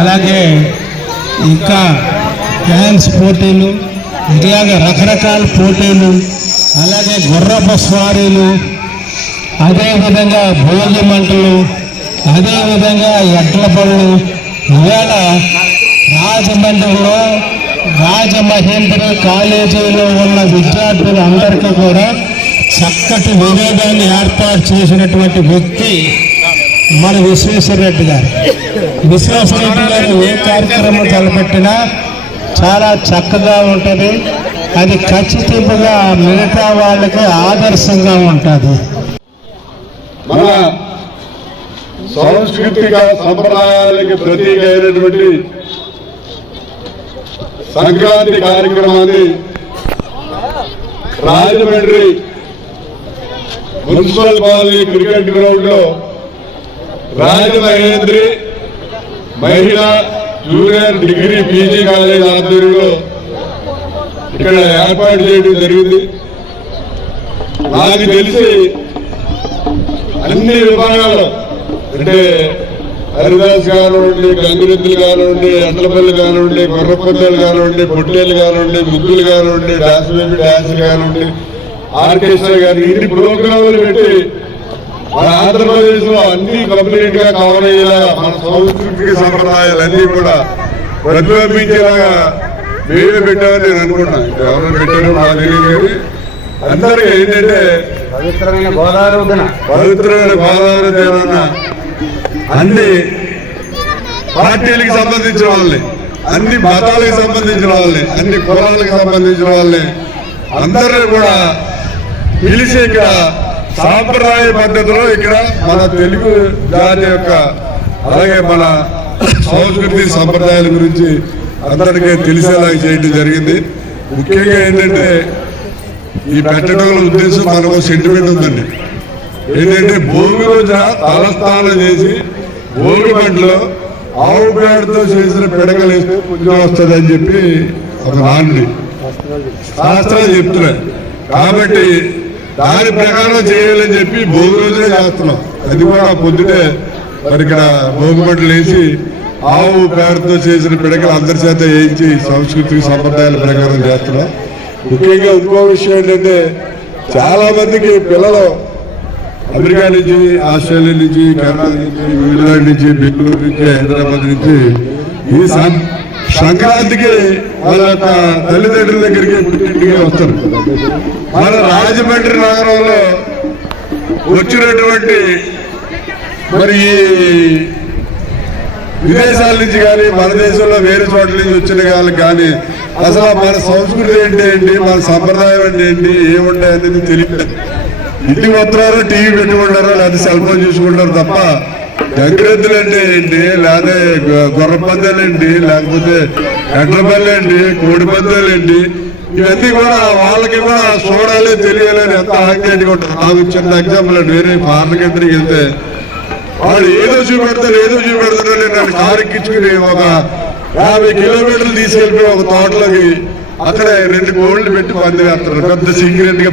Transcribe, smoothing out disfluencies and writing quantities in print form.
అలాగే ఇంకా డ్యాన్స్ పోటీలు, ఇలాగే రకరకాల పోటీలు, అలాగే గుర్రపు స్వారీలు, అదేవిధంగా భోగి మంటలు, అదేవిధంగా ఎడ్ల పళ్ళు. ఇవాళ రాజమండ్రిలో రాజమహేంద్ర కాలేజీలో ఉన్న విద్యార్థులందరికీ కూడా చక్కటి వినోదాన్ని ఏర్పాటు చేసినటువంటి వ్యక్తి మన విశ్వేశ్వరరెడ్డి గారు. విశ్వేశ్వరరెడ్డి గారు ఏ కార్యక్రమం తలపెట్టినా చాలా చక్కగా ఉంటుంది. అది ఖచ్చితంగా మిగతా వాళ్ళకి ఆదర్శంగా ఉంటుంది. మన సాంస్కృతిక సంప్రదాయాలకి ప్రతీక అయినటువంటి సంక్రాంతి కార్యక్రమాన్ని Rajahmundry municipal colony cricket ground లో రాజమహేంద్రి మహిళా జూనియర్ డిగ్రీ పీజీ కాలేజ్ ఆధ్వర్యంలో ఇక్కడ ఏర్పాటు చేయడం జరిగింది. నాకు తెలిసి అన్ని విభాగాల్లో అంటే హరిదాస్ కానివ్వండి, గంగిరెద్దులు కానివ్వండి, ఎడ్లపల్లి కానివ్వండి, గుర్రపద్దెలు కానివ్వండి, పొట్టేలు కానివ్వండి, ముద్దులు కానివ్వండి, డాన్స్ కానివ్వండి, ఆర్కెస్ట్రా కానీ ఇన్ని ప్రోగ్రాములు పెట్టి మన ఆంధ్రప్రదేశ్ లో అన్ని కంప్లీట్ గా కవర్ అయ్యేలా మన సాంస్కృతిక సంప్రదాయాలన్నీ కూడా ప్రతిబింబించేలాగా మేమే పెట్టామని నేను అనుకుంటున్నాను. ఎవరైనా పెట్టారో నాకు తెలియదు. అందరికీ ఏంటంటే పవిత్రమైన గోదావరి దినాన అన్ని పార్టీలకు సంబంధించిన వాళ్ళని, అన్ని మతాలకు సంబంధించిన వాళ్ళని, అన్ని కులాలకు సంబంధించిన వాళ్ళని అందరినీ కూడా పిలిచి ఇక్కడ సాంప్రదాయ పద్ధతిలో ఇక్కడ మన తెలుగు జాతి యొక్క అలాగే మన సంస్కృతి సంప్రదాయాల గురించి అందరికీ తెలిసేలా చేయడం జరిగింది. ముఖ్యంగా ఏంటంటే ఈ పెట్టడంలో ఉద్దేశం మనకు సెంటిమెంట్ ఉందండి. ఏంటంటే భోగి రోజున తలస్నానం చేసి భోగి బండ్లో ఆవు పేడతో చేసిన పిడకలు వేస్తే పుణ్యం వస్తుంది అని చెప్పి ఒక నానుడి శాస్త్రాలు చెప్తున్నాయి. కాబట్టి దాని ప్రకారం చేయాలని చెప్పి భోగి రోజునే చేస్తున్నాం. అది కూడా పొద్దుటే మరి ఇక్కడ భోగి బండ్లు వేసి ఆవు పేడతో చేసిన పిడకలు అందరి చేత వేయించి సాంస్కృతిక సంప్రదాయాల ప్రకారం చేస్తున్నాం. ముఖ్యంగా ఇంకో విషయం ఏంటంటే చాలా మందికి పిల్లలు అమెరికా నుంచి, ఆస్ట్రేలియా నుంచి, కెనడా నుంచి, న్యూజిలాండ్ నుంచి, బెంగళూరు నుంచి, హైదరాబాద్ నుంచి ఈ సంక్రాంతికి వాళ్ళ యొక్క తల్లిదండ్రుల దగ్గరికి పుట్టింటికి వస్తారు. మన రాజమండ్రి నగరంలో వచ్చినటువంటి మరి విదేశాల నుంచి కానీ మన దేశంలో వేరే చోట్ల నుంచి వచ్చిన వాళ్ళకి కానీ అసలు మన సంస్కృతి ఏంటి, మన సంప్రదాయం ఏంటి, ఏముంటాయి అనేది తెలియదు. ఇంటికి వస్తున్నారు, టీవీ పెట్టుకుంటారు, లేదా సెల్ ఫోన్ చూసుకుంటారు తప్ప గంగిరెద్దులు అంటే ఏంటి, లేదా గుర్రపందాలు ఏంటి, లేకపోతే ఎడ్లపల్లి ఏంటి, కోడి పందాలు ఏంటి, ఇవన్నీ కూడా వాళ్ళకి కూడా చూడాలి, తెలియాలని ఎంత ఆంగ్యంగా ఉంటారు. నాకు చిన్న ఎగ్జాంపుల్ అండి, వేరే పార్లమెంటరీకి వెళ్తే వాళ్ళు ఏదో చూపెడతారు నన్ను కారు ఎక్కించుకుని ఒక 50 కిలోమీటర్లు తీసుకెళ్ళిపోయి ఒక తోటలోకి అక్కడ 2 కోళ్ళు పెట్టి పంది వేస్తారు. పెద్ద సింగిరెడ్డిగా